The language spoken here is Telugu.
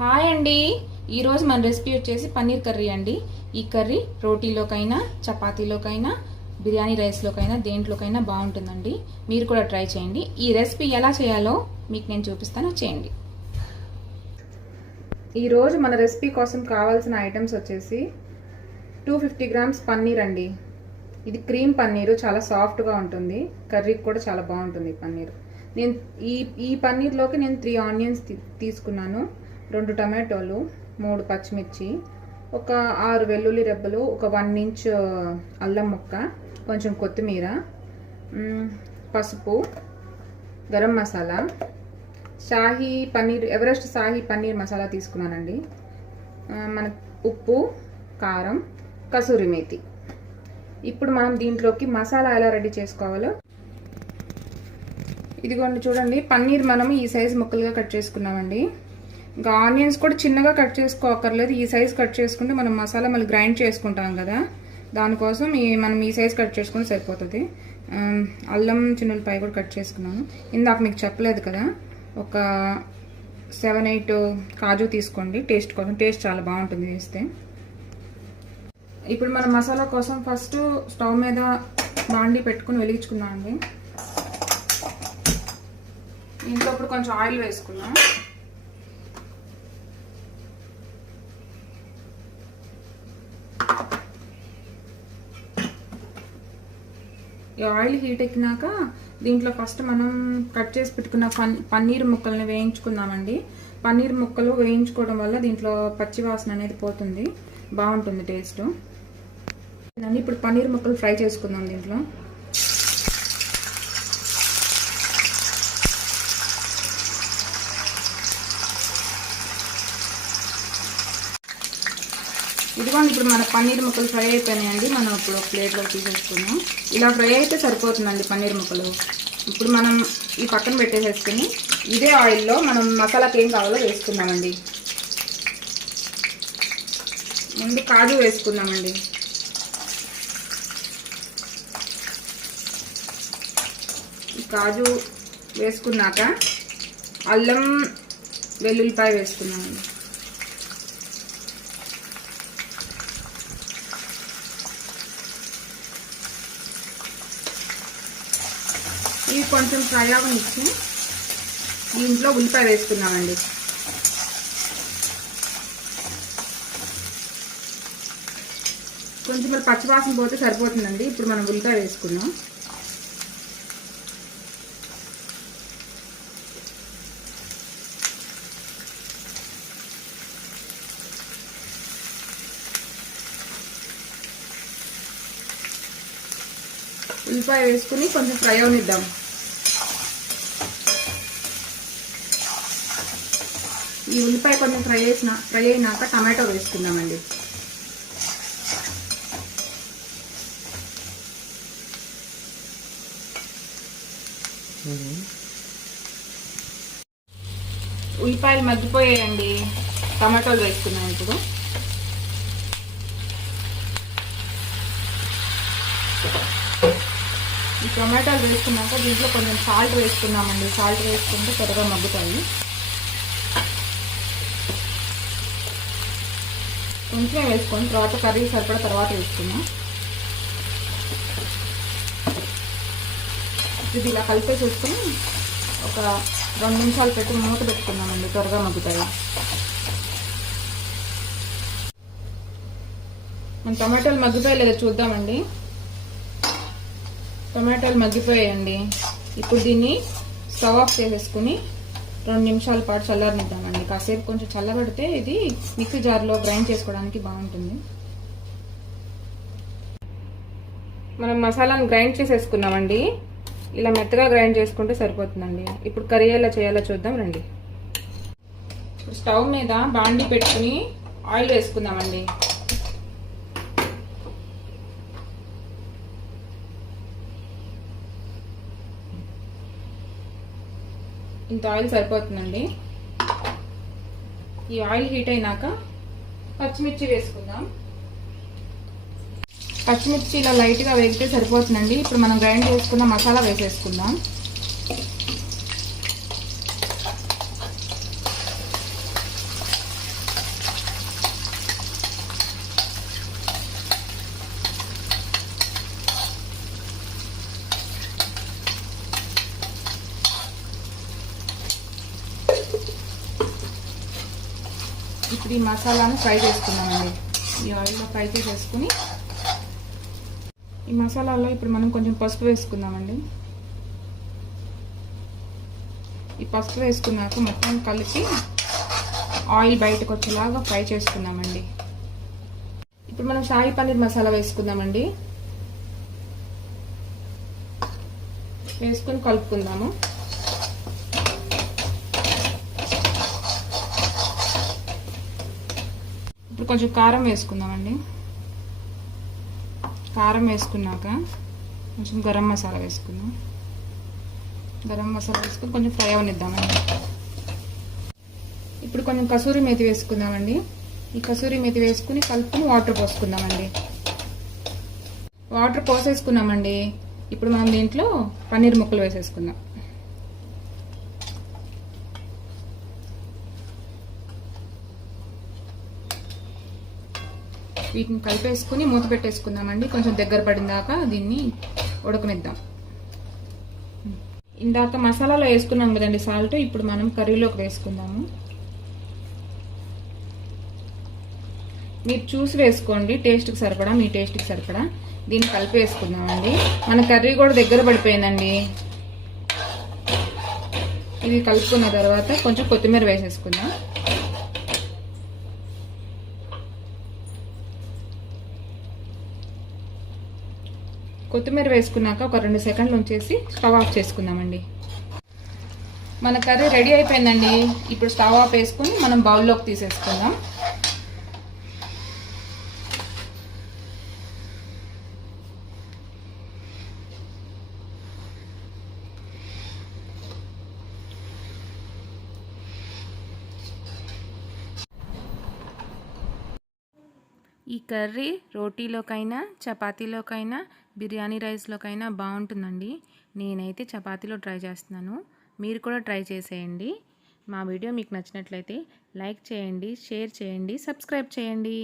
హాయ్ అండి. ఈరోజు మన రెసిపీ వచ్చేసి పన్నీర్ కర్రీ అండి. ఈ కర్రీ రోటీలోకైనా చపాతీలోకైనా బిర్యానీ రైస్లోకైనా దేంట్లోకైనా బాగుంటుందండి. మీరు కూడా ట్రై చేయండి. ఈ రెసిపీ ఎలా చేయాలో మీకు నేను చూపిస్తాను, చేయండి. ఈరోజు మన రెసిపీ కోసం కావాల్సిన ఐటమ్స్ వచ్చేసి 250 గ్రామ్స్ పన్నీర్ అండి. ఇది క్రీమ్ పన్నీరు, చాలా సాఫ్ట్గా ఉంటుంది. కర్రీకి కూడా చాలా బాగుంటుంది పన్నీర్. నేను ఈ పన్నీర్లోకి నేను 3 ఆనియన్స్ తీసుకున్నాను, 2 టమాటోలు, 3 పచ్చిమిర్చి, ఒక 6 వెల్లుల్లి రెబ్బలు, ఒక 1 ఇంచ్ అల్లం ముక్క, కొంచెం కొత్తిమీర, పసుపు, గరం మసాలా, షాహీ పన్నీర్ ఎవరెస్ట్ షాహీ పన్నీర్ మసాలా తీసుకున్నానండి. మన ఉప్పు, కారం, కసూరి మేతి. ఇప్పుడు మనం దీంట్లోకి మసాలా ఎలా రెడీ చేసుకోవాలో ఇదిగోండి చూడండి. పన్నీర్ మనం ఈ సైజు ముక్కలుగా కట్ చేసుకున్నామండి. ఇంకా ఆనియన్స్ కూడా చిన్నగా కట్ చేసుకోకర్లేదు, ఈ సైజ్ కట్ చేసుకుంటే మనం మసాలా మళ్ళీ గ్రైండ్ చేసుకుంటాం కదా, దానికోసం మనం ఈ సైజ్ కట్ చేసుకుంటే సరిపోతుంది. అల్లం చిన్నులపాయ కూడా కట్ చేసుకున్నాను. ఇందాక మీకు చెప్పలేదు కదా, ఒక 7-8 కాజు తీసుకోండి టేస్ట్ కోసం. టేస్ట్ చాలా బాగుంటుంది వేస్తే. ఇప్పుడు మనం మసాలా కోసం ఫస్ట్ స్టవ్ మీద బాండీ పెట్టుకుని వెలిగించుకున్నాం అండి. ఇంట్లో ఇప్పుడు కొంచెం ఆయిల్ వేసుకున్నాం. ఈ ఆయిల్ హీట్ ఎక్కినాక దీంట్లో ఫస్ట్ మనం కట్ చేసి పెట్టుకున్న పన్నీర్ ముక్కల్ని వేయించుకుందామండి. పన్నీర్ ముక్కలు వేయించుకోవడం వల్ల దీంట్లో పచ్చి వాసన అనేది పోతుంది, బాగుంటుంది టేస్ట్. ఇప్పుడు పన్నీర్ ముక్కలు ఫ్రై చేసుకుందాం దీంట్లో. ఇదిగోండి, ఇప్పుడు మన పన్నీర్ ముక్కలు ఫ్రై అయిపోయినాయండి. మనం ఇప్పుడు ప్లేట్లో తీసేసుకున్నాం. ఇలా ఫ్రై అయితే సరిపోతుందండి పన్నీర్ ముక్కలు. ఇప్పుడు మనం ఈ పక్కన పెట్టేసేసుకుని ఇదే ఆయిల్లో మనం మసాలాకి ఏం కావాలో వేసుకుందామండి. ముందు కాజు వేసుకుందామండి. ఈ కాజు వేసుకున్నాక అల్లం వెల్లుల్లిపాయ వేసుకున్నామండి. ఇవి కొంచెం ఫ్రై అవనిచ్చి దీంట్లో ఉల్లిపాయ వేసుకున్నామండి. కొంచెం మరి పచ్చివాసన పోతే సరిపోతుందండి. ఇప్పుడు మనం ఉల్లిపాయ వేసుకున్నాం. ఉల్లిపాయ వేసుకుని కొంచెం ఫ్రై అవనిద్దాం. ఈ ఉల్లిపాయ కొంచెం ఫ్రై అయినాక టమాటో వేసుకుందామండి. ఉల్లిపాయలు మగ్గిపోయాయండి, టమాటోలు వేసుకున్నాం. ఇప్పుడు ఈ టొమాటోలు వేసుకున్నాక దీంట్లో కొంచెం సాల్ట్ వేసుకున్నామండి. సాల్ట్ వేసుకుంటే త్వరగా మగ్గుతాయి. కొంచెం వేసుకొని తర్వాత కర్రీ సరిపడా తర్వాత వేసుకున్నాం. ఇది ఇలా కలిపేసేసుకొని ఒక 2 నిమిషాలు పెట్టి మూత పెట్టుకున్నామండి, త్వరగా మగ్గుతాయి. మన టమాటోలు మగ్గిపోయి లేదా చూద్దామండి. టమాటాలు మగ్గిపోయాయండి. ఇప్పుడు దీన్ని స్టవ్ ఆఫ్ చేసేసుకుని 2 నిమిషాల పాటు చల్లారనిద్దామండి. కాసేపు కొంచెం చల్లబడితే ఇది మిక్సీ జార్లో గ్రైండ్ చేసుకోవడానికి బాగుంటుంది. మనం మసాలాను గ్రైండ్ చేసేసుకున్నామండి. ఇలా మెత్తగా గ్రైండ్ చేసుకుంటే సరిపోతుందండి. ఇప్పుడు కర్రీ ఎలా చేయాలో చూద్దాం రండి. ఇప్పుడు స్టవ్ మీద బాండీ పెట్టుకుని ఆయిల్ వేసుకుందామండి. ఇంత ఆయిల్ సరిపోతుందండి. ఈ ఆయిల్ హీట్ అయినాక పచ్చిమిర్చి వేసుకుందాం. పచ్చిమిర్చి ఇలా లైట్గా వేగితే సరిపోతుందండి. ఇప్పుడు మనం గ్రైండ్ చేసుకున్న మసాలా వేసేసుకుందాం. ఇప్పుడు ఈ మసాలాను ఫ్రై చేసుకున్నామండి. ఈ ఆయిల్లో ఫ్రై చేసేసుకుని ఈ మసాలాలో ఇప్పుడు మనం కొంచెం పసుపు వేసుకుందామండి. ఈ పసుపు వేసుకున్నాక మొత్తం కలిపి ఆయిల్ బయటకు వచ్చేలాగా ఫ్రై చేసుకుందామండి. ఇప్పుడు మనం షాహీ పన్నీర్ మసాలా వేసుకుందామండి. వేసుకుని కలుపుకుందాము. ఇప్పుడు కొంచెం కారం వేసుకుందామండి. కారం వేసుకున్నాక కొంచెం గరం మసాలా వేసుకుందాం. గరం మసాలా వేసుకుని కొంచెం ఫ్రై అవనిద్దామండి. ఇప్పుడు కొంచెం కసూరి మేతి వేసుకుందామండి. ఈ కసూరి మేతి వేసుకుని కలుపుకుని వాటర్ పోసుకుందామండి. వాటర్ పోసేసుకున్నామండి. ఇప్పుడు మనం దీంట్లో పన్నీర్ ముక్కలు వేసేసుకుందాం. వీటిని కలిపేసుకుని మూత పెట్టేసుకుందామండి. కొంచెం దగ్గర పడిన దాకా దీన్ని ఉడకనిద్దాం. ఇందాక మసాలాలో వేసుకున్నాం కదండి సాల్ట్, ఇప్పుడు మనం కర్రీలోకి వేసుకుందాము. మీరు చూసి వేసుకోండి, టేస్ట్కి సరిపడా, మీ టేస్ట్కి సరిపడా. దీన్ని కలిపి వేసుకుందామండి. మన కర్రీ కూడా దగ్గర పడిపోయిందండి. ఇది కలుపుకున్న తర్వాత కొంచెం కొత్తిమీర వేసేసుకుందాం. కొత్తిమీర వేసుకున్నాక ఒక 2 సెకండ్లు ఉంచేసి స్టవ్ ఆఫ్ చేసుకుందామండి. మన కర్రీ రెడీ అయిపోయిందండి. ఇప్పుడు స్టవ్ ఆఫ్ వేసుకుని మనం బౌల్లోకి తీసేసుకుందాం. ఈ కర్రీ రోటీలోకైనా చపాతీలోకైనా బిర్యానీ రైస్లోకైనా బాగుంటుందండి. నేనైతే చపాతీలో ట్రై చేస్తున్నాను, మీరు కూడా ట్రై చేసేయండి. మా వీడియో మీకు నచ్చినట్లయితే లైక్ చేయండి, షేర్ చేయండి, సబ్స్క్రైబ్ చేయండి.